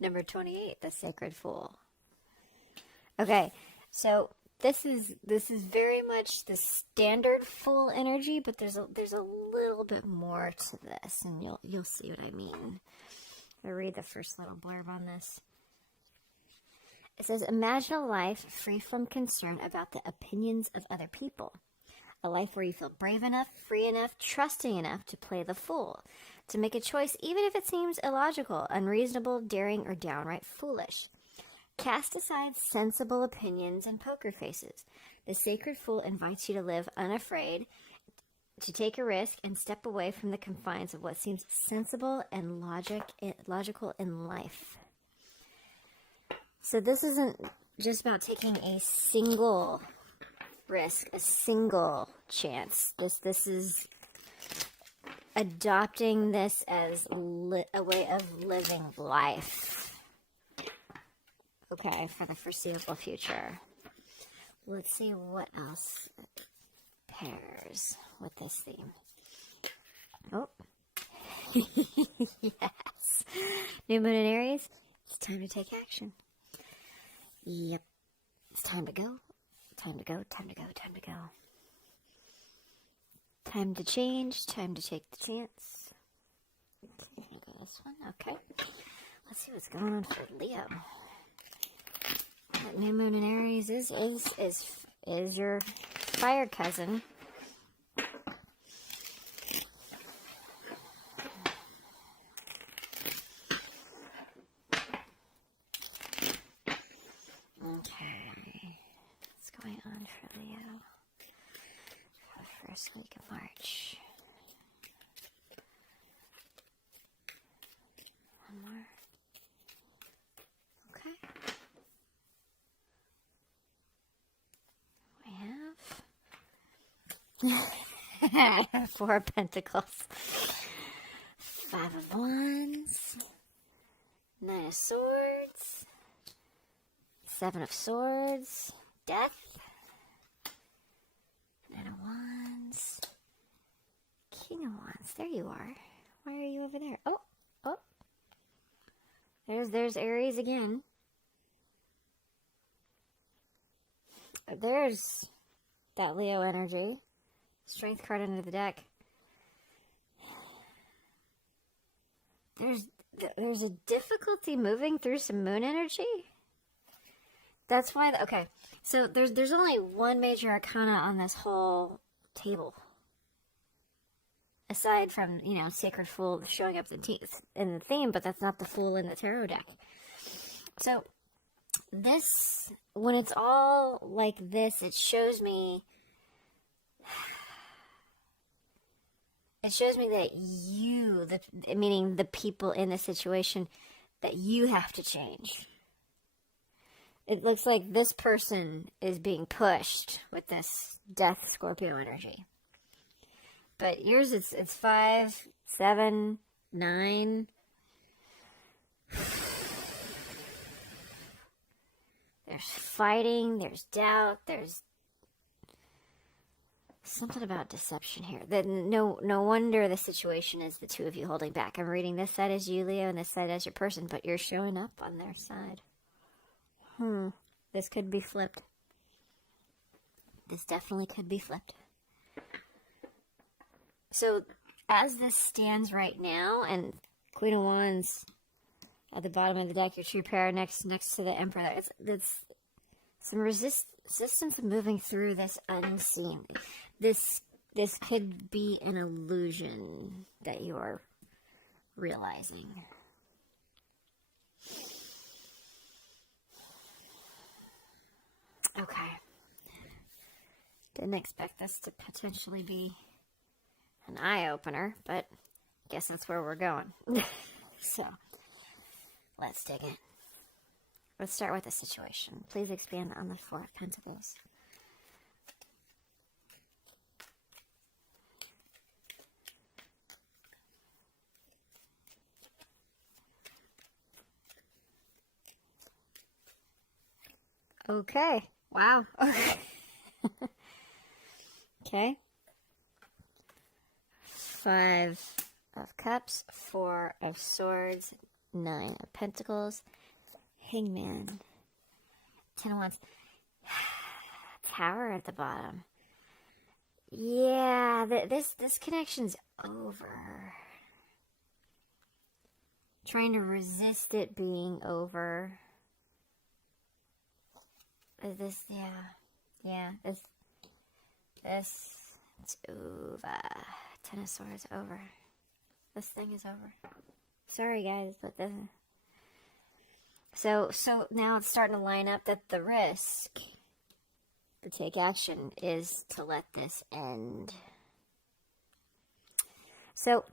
Number 28, the Sacred Fool. Okay, so this is very much the standard Fool energy, but there's a little bit more to this, and you'll see what I mean. I'll read the first little blurb on this. It says, imagine a life free from concern about the opinions of other people. A life where you feel brave enough, free enough, trusting enough to play the fool, to make a choice even if it seems illogical, unreasonable, daring, or downright foolish. Cast aside sensible opinions and poker faces. The Sacred Fool invites you to live unafraid, to take a risk, and step away from the confines of what seems sensible and logical in life. So this isn't just about taking a single risk, a single chance. This is adopting this as a way of living life. Okay, for the foreseeable future. Let's see what else pairs with this theme. Oh. Yes. New Moon in Aries. It's time to take action. Yep. It's time to go. Time to go, time to go, time to go. Time to change, time to take the chance. Okay, I'm gonna go this one. Okay. Let's see what's going on for Leo. That new moon in Aries is your fire cousin. First week of March. One more. Okay. We have 4 of Pentacles, 5 of Wands, 9 of Swords, 7 of Swords, Death, 9 of Wands, King of Wands. There you are. Why are you over there? Oh. There's Aries again. There's that Leo energy. Strength card under the deck. There's a difficulty moving through some moon energy. That's why, okay, so there's only one major arcana on this whole table. Aside from, Sacred Fool showing up in the theme, but that's not the Fool in the tarot deck. So, this, when it's all like this, it shows me that you, meaning the people in the situation, that you have to change. It looks like this person is being pushed with this Death Scorpio energy. But yours, it's 5, 7, 9. There's fighting, there's doubt, there's something about deception here. No wonder the situation is the two of you holding back. I'm reading this side as you, Leo, and this side as your person, but you're showing up on their side. This could be flipped. This definitely could be flipped. So, as this stands right now, and Queen of Wands at the bottom of the deck, your true pair next to the Emperor, it's some resistance of moving through this unseen. This could be an illusion that you are realizing. Okay. Didn't expect this to potentially be an eye-opener, but I guess that's where we're going. So, let's dig in. Let's start with the situation. Please expand on the 4 of Pentacles. Okay. Wow. Okay. 5 of Cups, 4 of Swords, Nine of Pentacles, Hangman, Ten of Wands, Tower at the bottom. Yeah, this connection's over. Trying to resist it being over. This, it's over. Ten of Swords, over. This thing is over. Sorry, guys, but so now it's starting to line up that the risk to take action is to let this end. So,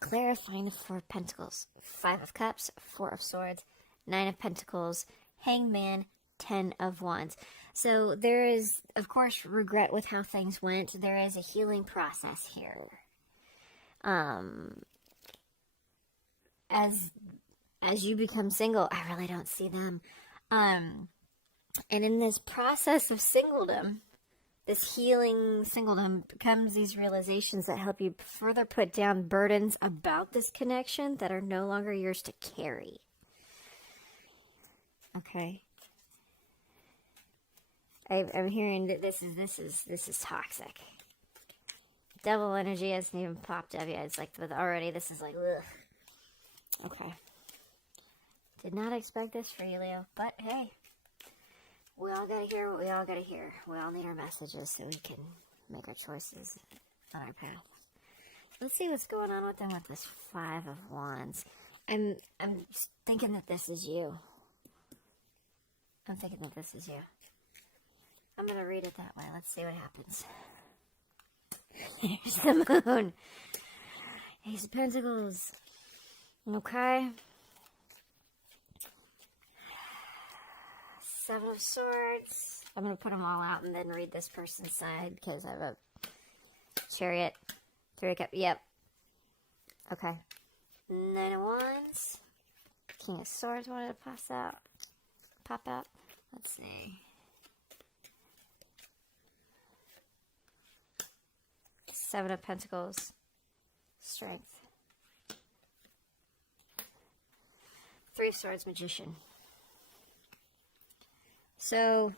clarifying the Four of Pentacles, Five of Cups, Four of Swords, Nine of Pentacles, Hangman, Ten of Wands. So there is, of course, regret with how things went. There is a healing process here. As you become single, I really don't see them. And in this process of singledom, this healing singledom, becomes these realizations that help you further put down burdens about this connection that are no longer yours to carry. Okay. I'm hearing that this is toxic. Devil energy hasn't even popped up yet. It's like, but already this is like, ugh. Okay. Did not expect this for you, Leo. But hey, we all gotta hear what we all gotta hear. We all need our messages so we can make our choices on our path. Let's see what's going on with them with this Five of Wands. I'm thinking that this is you. I'm thinking that this is you. I'm going to read it that way. Let's see what happens. Here's the Moon. Ace of Pentacles. Okay. Seven of Swords. I'm going to put them all out and then read this person's side because I have a Chariot. Three of Cups. Yep. Okay. Nine of Wands. King of Swords wanted to pop out. Let's see. Seven of Pentacles. Strength. Three of Swords, Magician. So,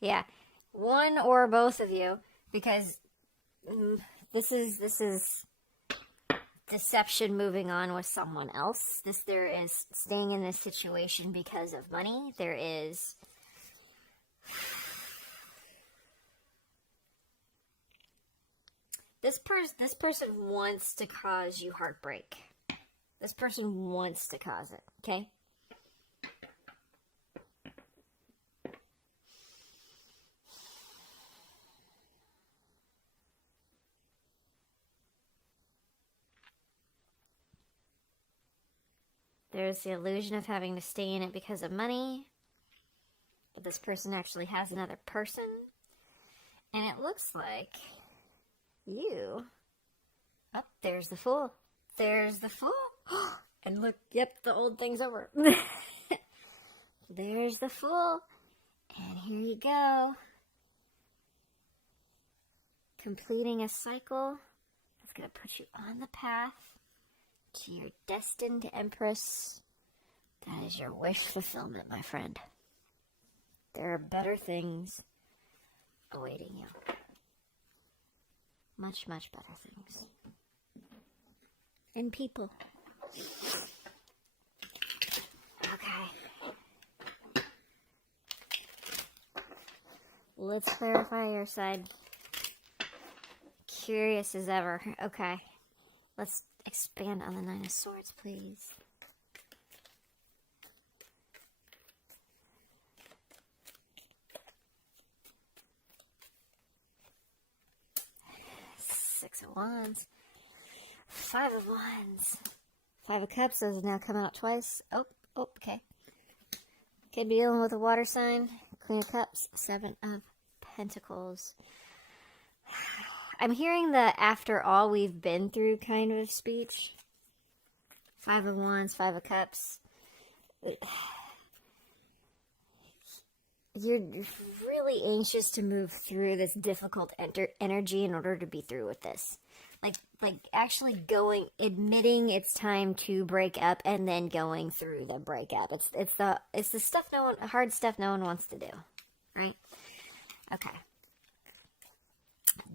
yeah. One or both of you, because this is deception moving on with someone else. There is staying in this situation because of money. There is this person wants to cause you heartbreak. This person wants to cause it, okay? There's the illusion of having to stay in it because of money. But this person actually has another person. And it looks like you... Oh, there's the Fool. There's the Fool. And look, yep, the old thing's over. There's the Fool. And here you go. Completing a cycle that's going to put you on the path to your destined Empress. That is your wish fulfillment, my friend. There are better things awaiting you. Much, much better things. And people. Okay. Let's clarify your side. Curious as ever. Okay. Let's expand on the Nine of Swords, please. Six of Wands. Five of Wands. Five of Cups has now come out twice. Oh, okay. Could be dealing with a water sign. Queen of Cups. Seven of Pentacles. I'm hearing the after all we've been through kind of speech. Five of Wands, Five of Cups. You're really anxious to move through this difficult energy in order to be through with this. like actually admitting it's time to break up and then going through the breakup. It's the stuff hard stuff no one wants to do, right? Okay.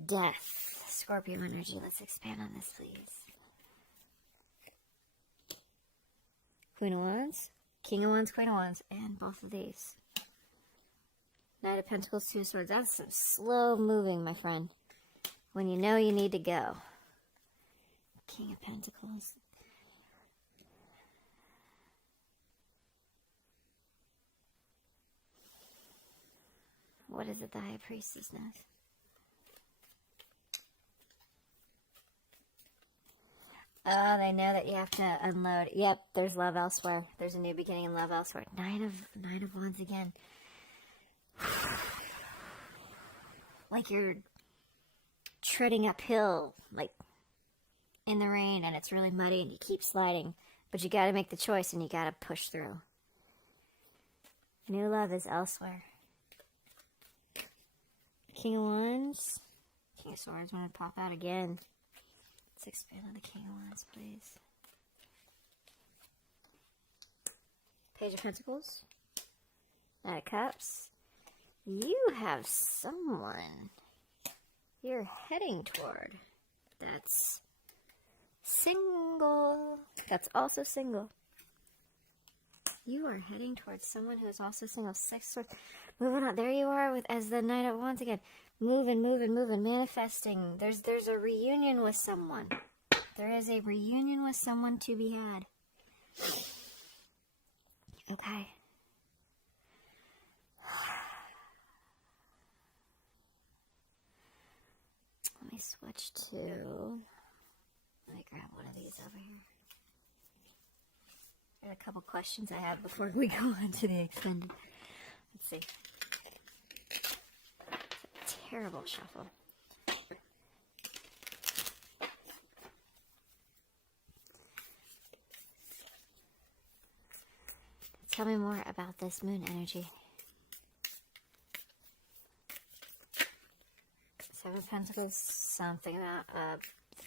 Death, Scorpio energy. Let's expand on this, please. Queen of Wands, King of Wands, Queen of Wands, and both of these. Knight of Pentacles, Two of Swords. That's some slow moving, my friend. When you know you need to go. King of Pentacles. What is it the High Priestess knows? Oh, they know that you have to unload. Yep, there's love elsewhere. There's a new beginning in love elsewhere. Nine of Wands again. Like you're treading uphill, like in the rain, and it's really muddy, and you keep sliding. But you gotta make the choice, and you gotta push through. New love is elsewhere. King of Wands. King of Swords want to pop out again. Let's expand on the King of Wands, please. Page of Pentacles. Knight of Cups. You have someone you're heading toward that's single. That's also single. You are heading towards someone who is also single. Six Swords. Moving on. There you are as the Knight of Wands again. Moving, manifesting. There's a reunion with someone. There is a reunion with someone to be had. Okay. Let me switch to... Let me grab one of these over here. Got a couple questions I have before we go on to the extended. Let's see. It's a terrible shuffle. Tell me more about this moon energy. Seven of Pentacles, something about the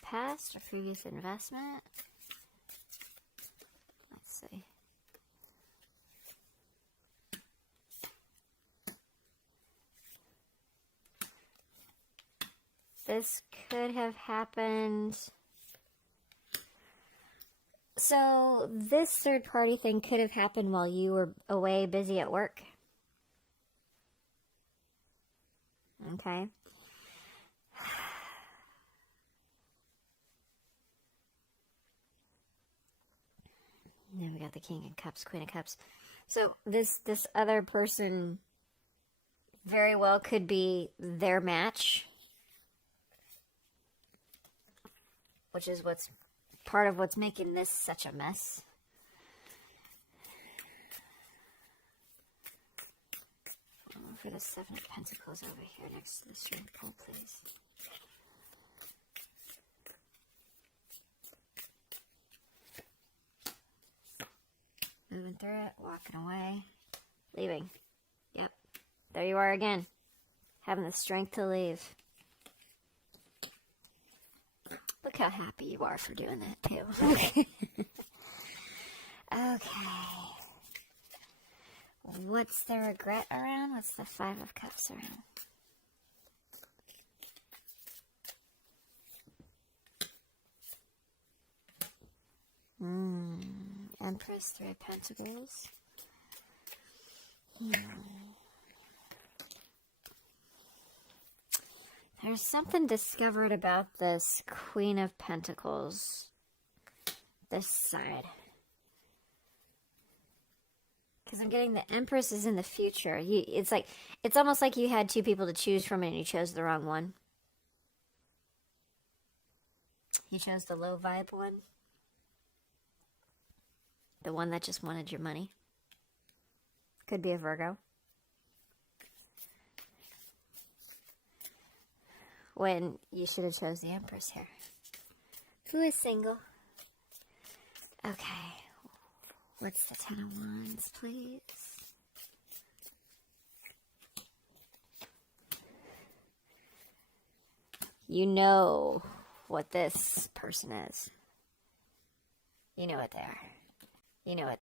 past or previous investment. Let's see. This could have happened. So this third party thing could have happened while you were away busy at work. Okay. Then we got the King of Cups, Queen of Cups. So this other person very well could be their match, which is part of what's making this such a mess. For the Seven of Pentacles over here next to the Strength card, please. Moving through it, walking away, leaving. Yep, there you are again, having the strength to leave. Look how happy you are for doing that, too. Okay. What's the regret around? What's the Five of Cups around? Empress, Three of Pentacles. There's something discovered about this Queen of Pentacles. This side. Because I'm getting the Empress is in the future. It's almost like you had two people to choose from and you chose the wrong one. You chose the low vibe one. The one that just wanted your money. Could be a Virgo. When you should have chose the Empress here. Who is single? Okay. What's the Ten of Wands, please? You know what this person is. You know what they are. You know what